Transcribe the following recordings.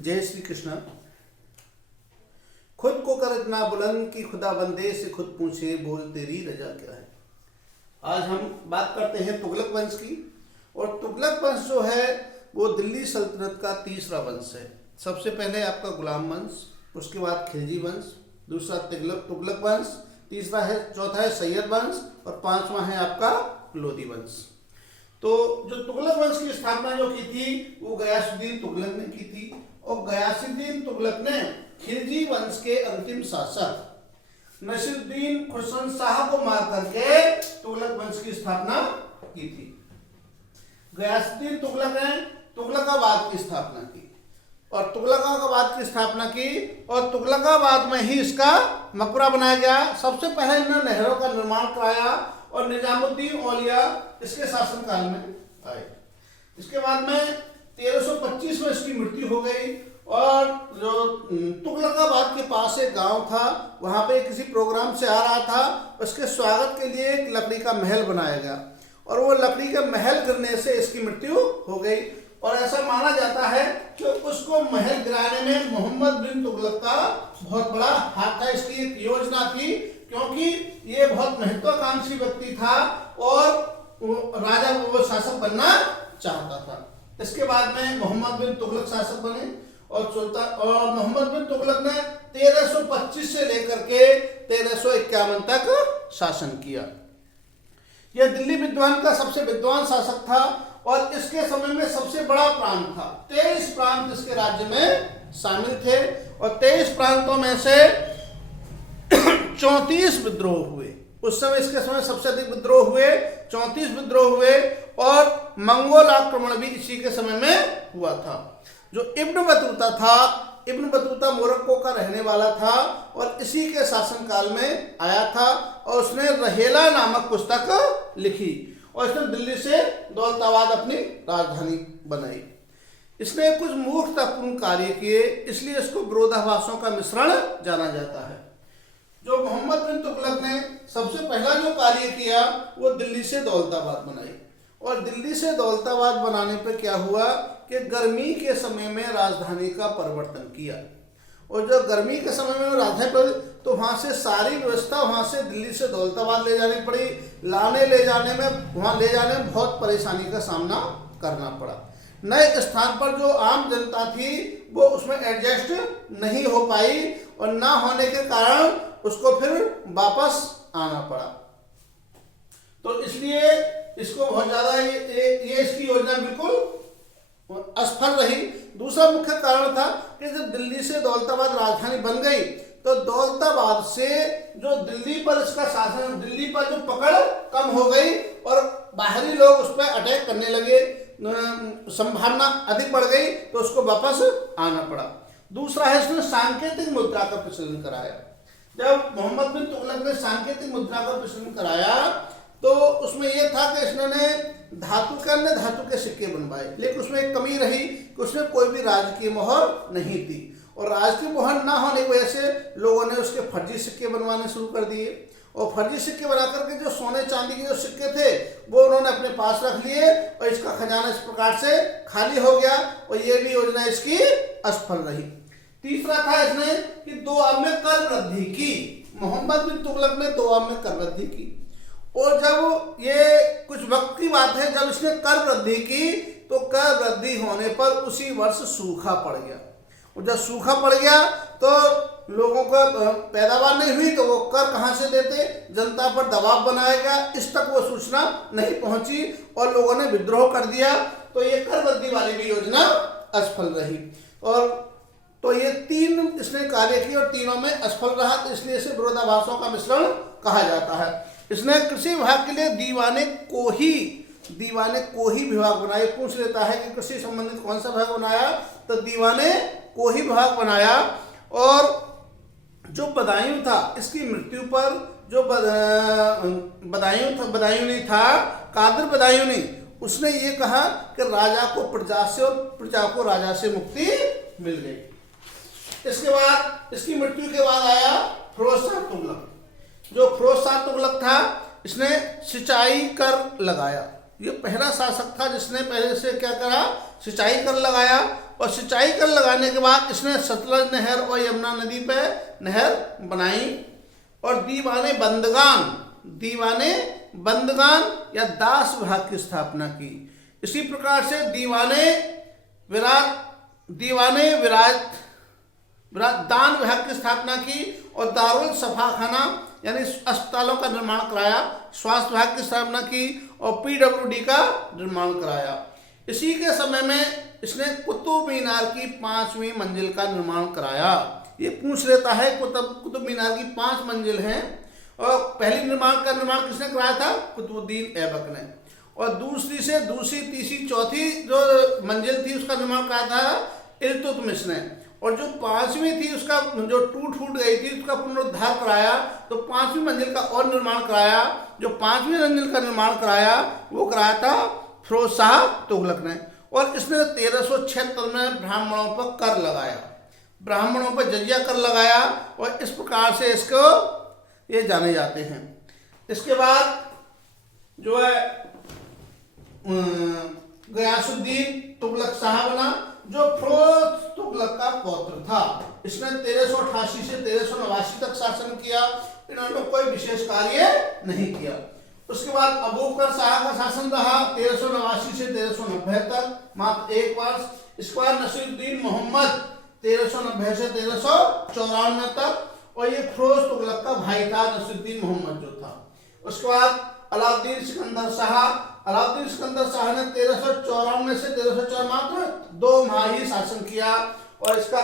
जय श्री कृष्ण। खुद को कर इतना बुलंद कि खुदा बंदे से खुद पूछे बोल तेरी रजा क्या है। आज हम बात करते हैं तुगलक वंश की। और तुगलक वंश जो है वो दिल्ली सल्तनत का तीसरा वंश है। सबसे पहले आपका गुलाम वंश, उसके बाद खिलजी वंश, दूसरा तुगलक वंश, तीसरा है, चौथा है सैयद वंश और पांचवा है आपका लोदी वंश। तो जो तुगलक वंश की स्थापना जो की थी वो गयासुद्दीन तुगलक ने की थी। और गयासुद्दीन तुगलक ने खिलजी वंश के अंतिम शासक नसीरुद्दीन खुर्रम शाह को मार करके तुगलक वंश की स्थापना की थी। गयासुद्दीन तुगलक ने तुगलकाबाद की स्थापना की और तुगलकाबाद की स्थापना की और तुगलकाबाद में ही इसका मकबरा बनाया गया। सबसे पहले इन्होंने नहरों का निर्माण कराया और निजामुद्दीन औलिया इसके शासनकाल में आए। इसके बाद में 1325 में इसकी मृत्यु हो गई। और जो तुगलकाबाद के पास एक गांव था, वहां पे किसी प्रोग्राम से आ रहा था, उसके स्वागत के लिए एक लकड़ी का महल बनाया गया और वो लकड़ी के महल गिरने से इसकी मृत्यु हो गई। और ऐसा माना जाता है कि उसको महल गिराने में मोहम्मद बिन तुगलक का बहुत बड़ा हाथ था। इसकी एक योजना थी क्योंकि ये बहुत महत्वाकांक्षी व्यक्ति था और राजा वो शासक बनना चाहता था। इसके बाद में मोहम्मद बिन तुगलक शासक बने और मोहम्मद बिन तुगलक ने 1325 से लेकर के 1351 तक शासन किया। यह दिल्ली विद्वान का सबसे विद्वान शासक था और इसके समय में सबसे बड़ा प्रांत था। 23 प्रांत इसके राज्य में शामिल थे और 23 प्रांतों में से 34 विद्रोह हुए। उस समय इसके समय सबसे अधिक विद्रोह हुए, 34 विद्रोह हुए और मंगोल आक्रमण भी इसी के समय में हुआ था। जो इब्न बतूता था, इब्न बतूता मोरक्को का रहने वाला था और इसी के शासनकाल में आया था और उसने रहेला नामक पुस्तक लिखी और इसने दिल्ली से दौलताबाद अपनी राजधानी बनाई। इसने कुछ मूर्खतापूर्ण कार्य किए, इसलिए इसको विरोधाभासों का मिश्रण जाना जाता है। जो मोहम्मद बिन तुगलक ने सबसे पहला जो कार्य किया वो दिल्ली से दौलताबाद बनाई। और दिल्ली से दौलताबाद बनाने पर क्या हुआ कि गर्मी के समय में राजधानी का परिवर्तन किया। और जब गर्मी के समय में राजधानी पर तो वहाँ से सारी व्यवस्था वहाँ से दिल्ली से दौलताबाद ले जानी पड़ी। वहाँ ले जाने में बहुत परेशानी का सामना करना पड़ा। नए स्थान पर जो आम जनता थी वो उसमें एडजस्ट नहीं हो पाई और ना होने के कारण उसको फिर वापस आना पड़ा। तो इसलिए इसको बहुत ज्यादा ये इसकी योजना बिल्कुल असफल रही। दूसरा मुख्य कारण था कि जब दिल्ली से दौलताबाद राजधानी बन गई तो दौलताबाद से जो दिल्ली पर इसका शासन, दिल्ली पर जो पकड़ कम हो गई और बाहरी लोग उस पर अटैक करने लगे, संभावना अधिक बढ़ गई तो उसको वापस आना पड़ा। दूसरा है इसने सांकेतिक मुद्रा का प्रचलन कराया। जब मोहम्मद बिन तुगलक ने सांकेतिक मुद्रा का प्रचलन कराया तो उसमें यह था कि इसने धातु के सिक्के बनवाए, लेकिन उसमें एक कमी रही कि उसमें कोई भी राजकीय मोहर नहीं थी और राजकीय मोहर ना होने की वजह से लोगों ने उसके फर्जी सिक्के बनवाने शुरू कर दिए। और फर्जी सिक्के बना करके जो सोने चांदी के जो सिक्के थे वो उन्होंने अपने पास रख लिए और इसका खजाना इस प्रकार से खाली हो गया और ये भी योजना इसकी असफल रही। तीसरा था इसने कि दोआब में कर वृद्धि की। मोहम्मद बिन तुगलक ने दोआब में कर वृद्धि की और जब ये कुछ वक्त की बात है, जब इसने कर वृद्धि की तो कर वृद्धि होने पर उसी वर्ष सूखा पड़ गया। और जब सूखा पड़ गया तो लोगों को पैदावार नहीं हुई तो वो कर कहाँ से देते, जनता पर दबाव बनाया गया, इस तक वो सूचना नहीं पहुंची और लोगों ने विद्रोह कर दिया। तो ये कर वृद्धि वाली भी योजना असफल रही। और तो ये तीन इसने कार्य किए और तीनों में असफल रहा, तो इसलिए इसे विरोधाभासों का मिश्रण कहा जाता है। इसने कृषि विभाग के लिए दीवाने कोही विभाग बनाए। पूछ लेता है कि कृषि संबंधित कौन सा विभाग बनाया, तो दीवाने कोही विभाग बनाया। और जो बदायूं था, इसकी मृत्यु पर जो बदायूं था, कादिर बदायूनी, उसने ये कहा कि राजा को प्रजा से और प्रजा को राजा से मुक्ति मिल गई। इसके बाद इसकी मृत्यु के बाद आया फिरोज शाह तुगलक। जो फिरोज शाह तुगलक था इसने सिंचाई कर लगाया ये पहला शासक था जिसने पहले से क्या करा, सिंचाई कर लगाया, और सिंचाई कर लगाने के बाद इसने सतलज नहर और यमुना नदी पे नहर बनाई, और दीवाने बंदगान या दास विभाग की स्थापना की। इसी प्रकार से दान विभाग की स्थापना की, और दारुल सफाखाना यानी अस्पतालों का निर्माण कराया, स्वास्थ्य विभाग की स्थापना की, और पीडब्ल्यूडी का निर्माण कराया। इसी के समय में इसने कुतुब मीनार की 5वीं मंजिल का निर्माण कराया। ये पूछ लेता है, कुतुब मीनार की 5 मंजिल हैं, और पहली निर्माण किसने कराया था, कुतुबुद्दीन ऐबक ने, और दूसरी, तीसरी, चौथी जो मंजिल थी उसका निर्माण कराया था इल्तुतमिश ने, और जो 5वीं थी उसका जो टूट गई थी उसका पुनरुद्धार कराया, तो 5वीं मंजिल का और निर्माण कराया। जो 5वीं मंजिल का निर्माण कराया वो कराया था फिरोज शाह तुगलक ने, और इसने 1376 में ब्राह्मणों पर कर लगाया, ब्राह्मणों पर जजिया कर लगाया, और इस प्रकार से इसको ये जाने जाते हैं। इसके बाद जो है गयासुद्दीन तुगलक शाह बना, जो फिरोज तुगलक का पौत्र था। इसने 1388 से 1389 तक शासन किया। इन्होंने कोई विशेष कार्य नहीं किया। उसके बाद अबूबकर शाह का शासन रहा 1389 से 1390 तक, मात्र 1 वर्ष। इसके बाद नसीरुद्दीन मोहम्मद 1390 से 1394 तक, और ये फिरोज तुगलक का भाई था नसीरुद्दीन मोहम्मद जो था। उसके बाद अलाउद्दीन सिकंदर शाह ने 1394 से 1304 मात्र 2 माह ही शासन किया, और इसका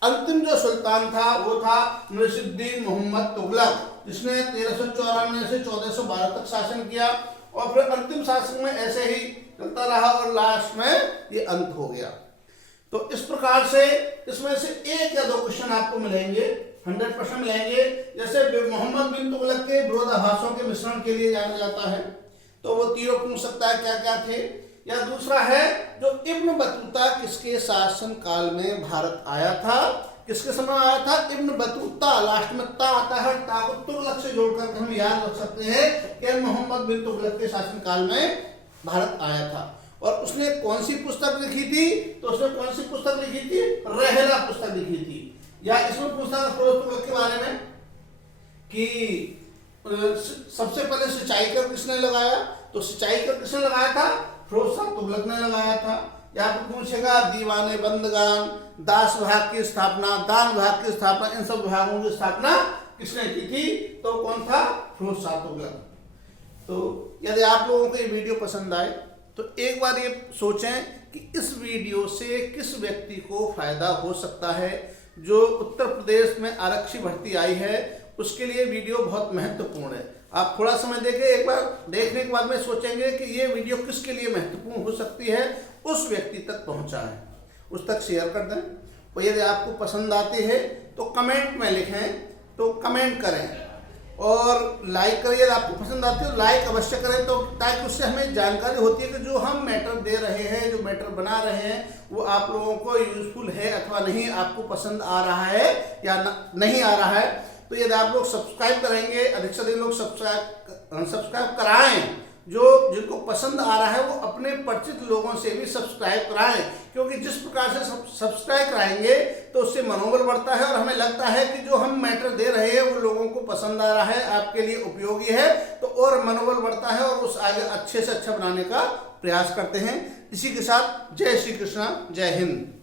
अंतिम जो सुल्तान था वो था नसीरुद्दीन मोहम्मद तुगलक, जिसने 1394 से 1412 तक शासन किया, और फिर अंतिम शासन में ऐसे ही चलता रहा, और लास्ट में ये अंत हो गया। तो इस प्रकार से इसमें से 1 या 2 क्वेश्चन आपको मिलेंगे, 100% मिलेंगे। जैसे मोहम्मद बिन तुगलक के विरोधाभासों के मिश्रण के लिए जाना जाता है, तो वो तीनों पूछ सकता है क्या क्या थे। या दूसरा है जो इब्न बतूता किसके शासन काल में भारत आया था, किसके समय आया था, इब्न बतूता, लास्ट में ता आता है, ता को तुगलक से जोड़कर हम याद रख सकते हैं कि मोहम्मद बिन तुगलक के शासन काल में भारत आया था। और उसने कौन सी पुस्तक लिखी थी, तो उसने कौन सी पुस्तक लिखी थी, रहला पुस्तक लिखी थी। या इसमें पूछता है फिरोज तुगलक के बारे में कि सबसे पहले सिंचाई कर किसने लगाया, तो सिंचाई कर किसने लगाया था, फिरोज शाह तुगलक ने लगाया था। या फिर पूछेगा दीवाने बंदगान, दास विभाग की स्थापना, दान विभाग की स्थापना, इन सब विभागों की स्थापना किसने की थी, तो कौन था, फिरोज शाह तुगलक। तो यदि आप लोगों को ये वीडियो पसंद आए तो एक बार ये सोचें कि इस वीडियो से किस व्यक्ति को फायदा हो सकता है। जो उत्तर प्रदेश में आरक्षी भर्ती आई है उसके लिए वीडियो बहुत महत्वपूर्ण है। आप थोड़ा समय देखें, एक बार देखने के बाद में सोचेंगे कि ये वीडियो किसके लिए महत्वपूर्ण हो सकती है, उस व्यक्ति तक पहुंचाएं, उस तक शेयर कर दें। और यदि आपको पसंद आती है तो कमेंट में लिखें, तो कमेंट करें और लाइक करें। यदि आपको पसंद आती है तो लाइक अवश्य करें, तो ताकि उससे हमें जानकारी होती है कि जो हम मैटर दे रहे हैं, जो मैटर बना रहे हैं, वो आप लोगों को यूजफुल है अथवा नहीं, आपको पसंद आ रहा है या नहीं आ रहा है। तो यदि आप लोग सब्सक्राइब करेंगे, अधिक से अधिक लोग सब्सक्राइब कराएं, जो जिनको पसंद आ रहा है वो अपने परिचित लोगों से भी सब्सक्राइब कराएं, क्योंकि जिस प्रकार से सब्सक्राइब कराएंगे तो उससे मनोबल बढ़ता है, और हमें लगता है कि जो हम मैटर दे रहे हैं वो लोगों को पसंद आ रहा है, आपके लिए उपयोगी है, तो और मनोबल बढ़ता है और उस आगे अच्छे से अच्छा बनाने का प्रयास करते हैं। इसी के साथ जय श्री कृष्णा, जय हिंद।